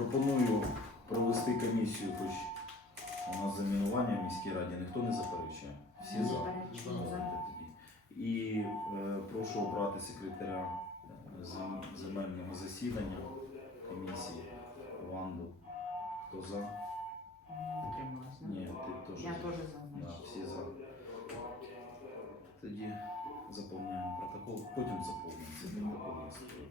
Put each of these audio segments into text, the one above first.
Пропоную провести комісію, хоч у нас замінування в міській раді ніхто не заперечує. Всі Не за. заперечуємо, за. Тоді. І е, прошу обрати секретаря е, зем- земельного засідання комісії Ванду. Хто за? Да? Ні, ти теж. Я за. теж за. Да, всі за. Тоді заповняємо протокол, потім заповнимо цей протокол. я скажу.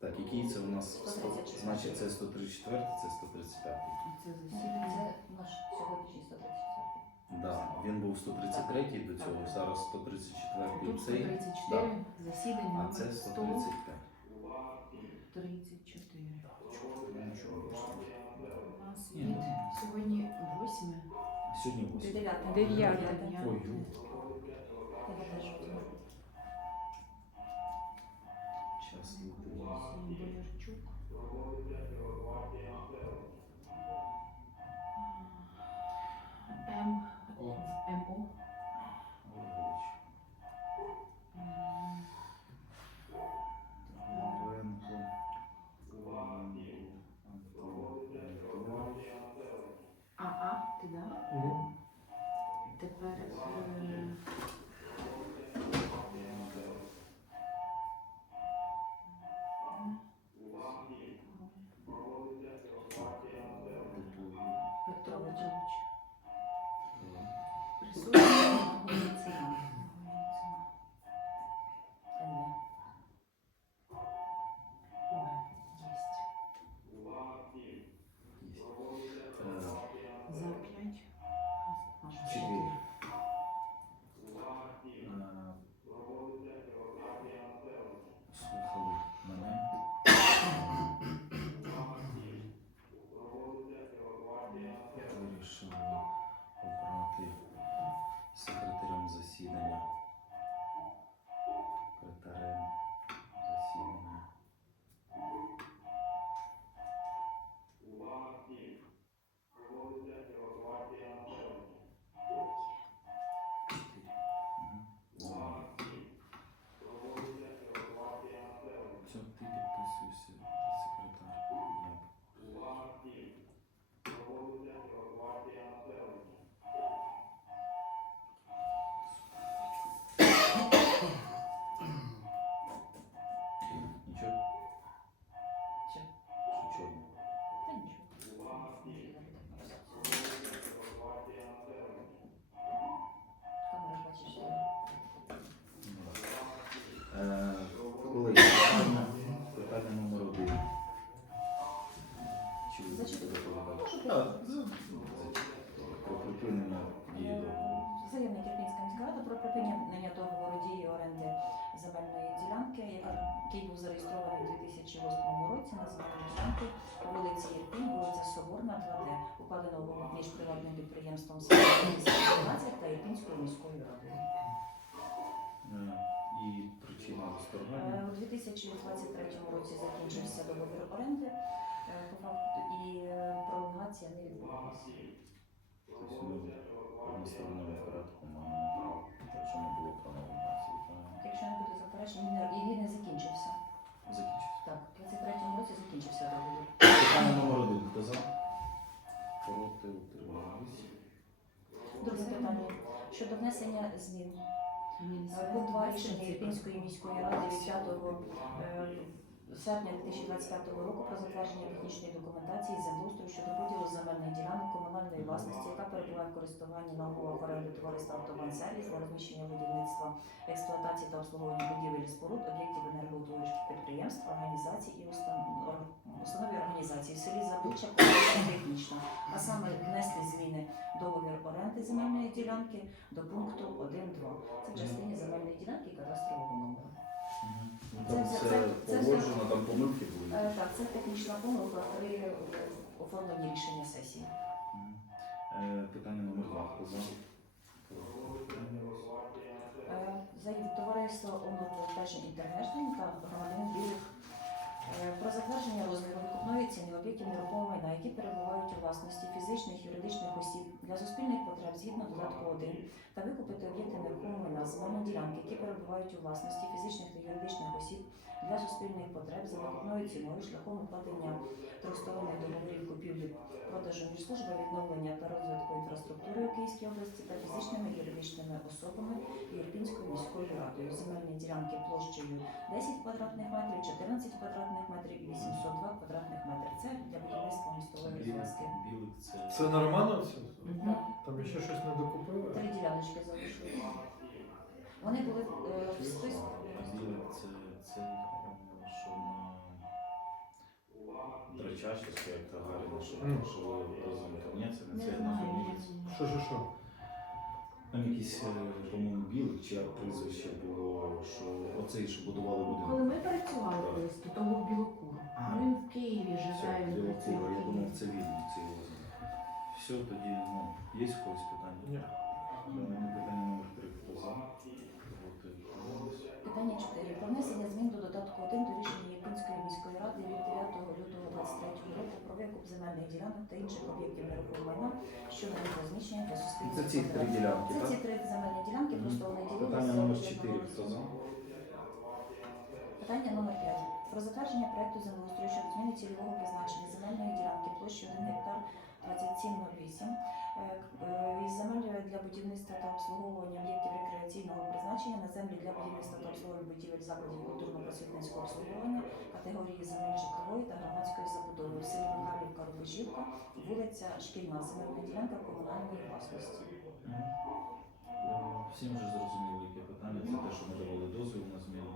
Так, який це у нас? 134. Значить, це 134, це 135. Це засідання. Це наш сьогоднішній 134. Да, він був 133 до цього, зараз 134 Тут цей, 134, засідання а це номер 135. 134. Ну, нічого. У нас Ні, від ну. сьогодні 8. Сьогодні 8. Дев'яте. Дев'яте. Ой, зараз Боярчук. Так, Про припинення дії договору. Заявник Ірпінська міська рада про припинення договору дії оренди земельної ділянки, який був зареєстрований у 2008 році на земельну ділянку по вулиці Ірпінь, вулиця Соборна, 2D, укладено угоду між приватним підприємством «Сільська-12» та Ірпінською міською радою. Е, І причина Е, розторгнення. У 2023 році закінчився договір оренди е, і е, пролонгація не в право, якщо не було пролонгації. Якщо не буде заперечень, він не- і він не закінчився. Закінчився. Так, у 23 році закінчився договір. Питання номер один. Хто за? Проти утримались. Друге питання щодо внесення змін. Е, Пункт 2 рішення Ірпінської міської ради від 5 е, серпня 2025 року про затвердження технічної документації землеустрою щодо поділу земельних ділянок комунальної власності, яка перебуває в користуванні на умовах товариства «Автобан-сервіс» для розміщення будівництва, експлуатації та обслуговування будівель і споруд, об'єктів енергоутворюючих підприємств, організацій і устан- ор- установ організацій в селі Забуча технічна, а саме внести зміни договір оренди земельної ділянки до пункту 1.2. Це в частині земельної ділянки кадастрового номеру. Ну, Там все погоджено, там помилки були. Е, Так, це технічна помилка при е, оформленні рішення сесії. Е, Питання номер два. Хто за? Е, Заяву товариство Онлайн Fashion International та громадянин Білих про затвердження розміру викупної ціни об'єктів нерухомого майна, які перебувають у власності фізичних юридичних осіб для суспільних потреб згідно додатку 1, та викупити об'єкти нерухомого майна земельні ділянки, які перебувають у власності фізичних та юридичних осіб для суспільних потреб за викупною ціною шляхом укладення трьохсторонніх договорів купівлі продажу між службою відновлення та розвитку інфраструктури у Київській області та фізичними юридичними особами Ірпінською міською радою. Земельні ділянки площею 10 квадратних метрів, 14 квадратних метрів і 802 квадратних метрів. Це для будівництва містової зв'язки. білик це. Це на Романовці? Мгм. Там ще щось не докупили? Три діляночки залишилися. Вони були е, в списку. Білик це, це е, що на Драчачівську, як Гагаріна, що, Мгм. що то ні, це не Не це знаю. однофамілець. Що, що, що? Там якийсь, е, по-моєму, білик чи прізвище було, що оцей, що будували будинок. Коли ми працювали колись, то то був білокур. А. Він в Києві Все, живе, працює Білокура, в я думав, це він, цей лозунг. Все, тоді, ну, є в когось питання? Ні. Давайте питання номер три, хто за? Проти, утримались? Питання 4. Про внесення змін до додатку 1 до рішення Єпінської міської ради від 9 лютого 2023 року про викуп земельних ділянок та інших об'єктів нерухомого майна щодо їх розміщення для суспільства. Це ці три ділянки, Це так? ці три земельні ділянки, просто вони ділилися. Питання номер 4. Хто за? Питання номер 5. Про затвердження проекту землеустрою щодо зміни цільового призначення земельної ділянки площею 1 гектар 2708 е, е, із земель для будівництва та обслуговування об'єктів рекреаційного призначення на землі для будівництва та обслуговування будівель закладів культурно-просвітницького обслуговування категорії земель житлової та громадської повторюю, Семенокарівка Рубежівка, вулиця Шкільна, земельна ділянка комунальної власності. Всім вже зрозуміло, яке питання. Це те, що ми давали дозвіл на зміну.